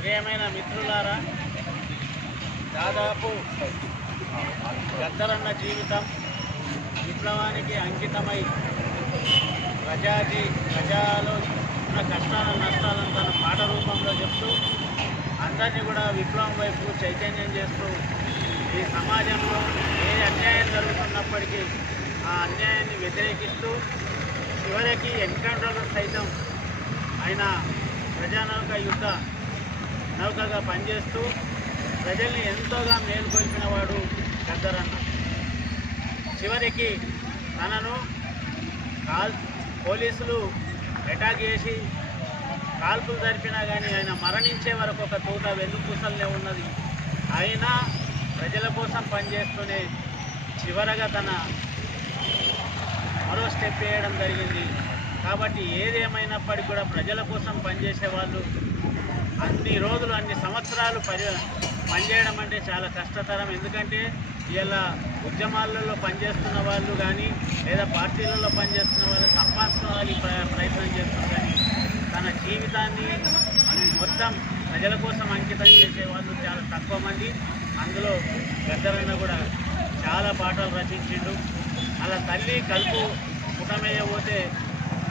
ప్రియమైన మిత్రులారా, దాదాపు గద్దరన్న జీవితం విప్లవానికి అంకితమై ప్రజాలో ఉన్న కష్టాలను నష్టాలను తన పాట రూపంలో చెప్తూ అందరినీ కూడా విప్లవం వైపు చైతన్యం చేస్తూ ఈ సమాజంలో ఏ అన్యాయం జరుగుతున్నప్పటికీ ఆ అన్యాయాన్ని వ్యతిరేకిస్తూ చివరికి ఎన్కౌంటర్లు సైతం ఆయన ప్రజానౌక యుద్ధ నౌకగా పనిచేస్తూ ప్రజల్ని ఎంతోగా మేలుకొల్పిన వాడు గద్దరన్న. చివరికి తనను పోలీసులు అటాక్ చేసి కాల్పులు జరిపినా కానీ ఆయన మరణించే వరకు ఒక తూట వెన్నుపూసలనే ఉన్నది. అయినా ప్రజల కోసం పనిచేస్తూనే చివరగా తన మరో స్టెప్ వేయడం జరిగింది. కాబట్టి ఏదేమైనప్పటికీ కూడా ప్రజల కోసం పనిచేసే వాళ్ళు అన్ని రోజులు అన్ని సంవత్సరాలు పనిచేయడం అంటే చాలా కష్టతరం. ఎందుకంటే ఇలా ఉద్యమాలలో పనిచేస్తున్న వాళ్ళు కానీ లేదా పార్టీలలో పనిచేస్తున్న వాళ్ళు సంపాదించుకోవాలి ప్రయత్నం చేస్తున్నారు. కానీ తన జీవితాన్ని మొత్తం ప్రజల కోసం అంకితం చేసే వాళ్ళు చాలా తక్కువ మంది. అందులో గద్దరన్న కూడా చాలా పాటలు రచించిండు. అలా తల్లి కలుపు పుటమేయబోతే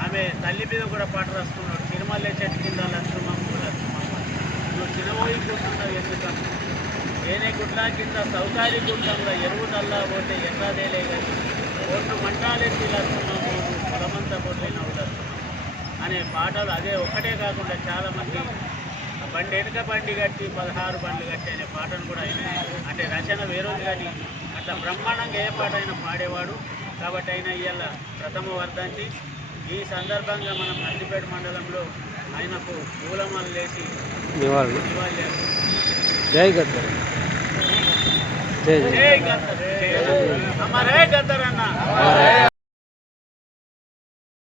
ఆమె తల్లి మీద కూడా పాట రాసుకున్నాడు. తిరుమల చెట్టు కింద లక్ష్మమ్మ నువ్వు చిన్నబోయి కూర్చున్నావు ఎందుకమ్మ, ఏనే గుడ్ల కింద సౌకారి గుడ్డంలో ఎరువు నల్లా పోతే ఎర్రదేలే కానీ ఓట్లు మంటాలెత్తి లక్ష్మమ్మ పొలమంతా పోట్లైనవు లక్ష్మమ్మ అనే పాటలు అదే ఒక్కటే కాకుండా చాలామంది బండి వెనుక బండి కట్టి 16 బండ్లు కట్టి అనే పాటను కూడా ఆయన అంటే రచన వేరేది కానీ అట్లా బ్రహ్మాండంగా ఏ పాట అయినా పాడేవాడు. కాబట్టి ఆయన ఇవాళ ప్రథమ వర్ధంతి. ఈ సందర్భంగా మనం నందిపేట మండలంలో ఆయనకు పూలమాలలు వేసి నివాళులు జై గద్దర్, జై గద్దర్, అమరే గద్దర్ అన్న.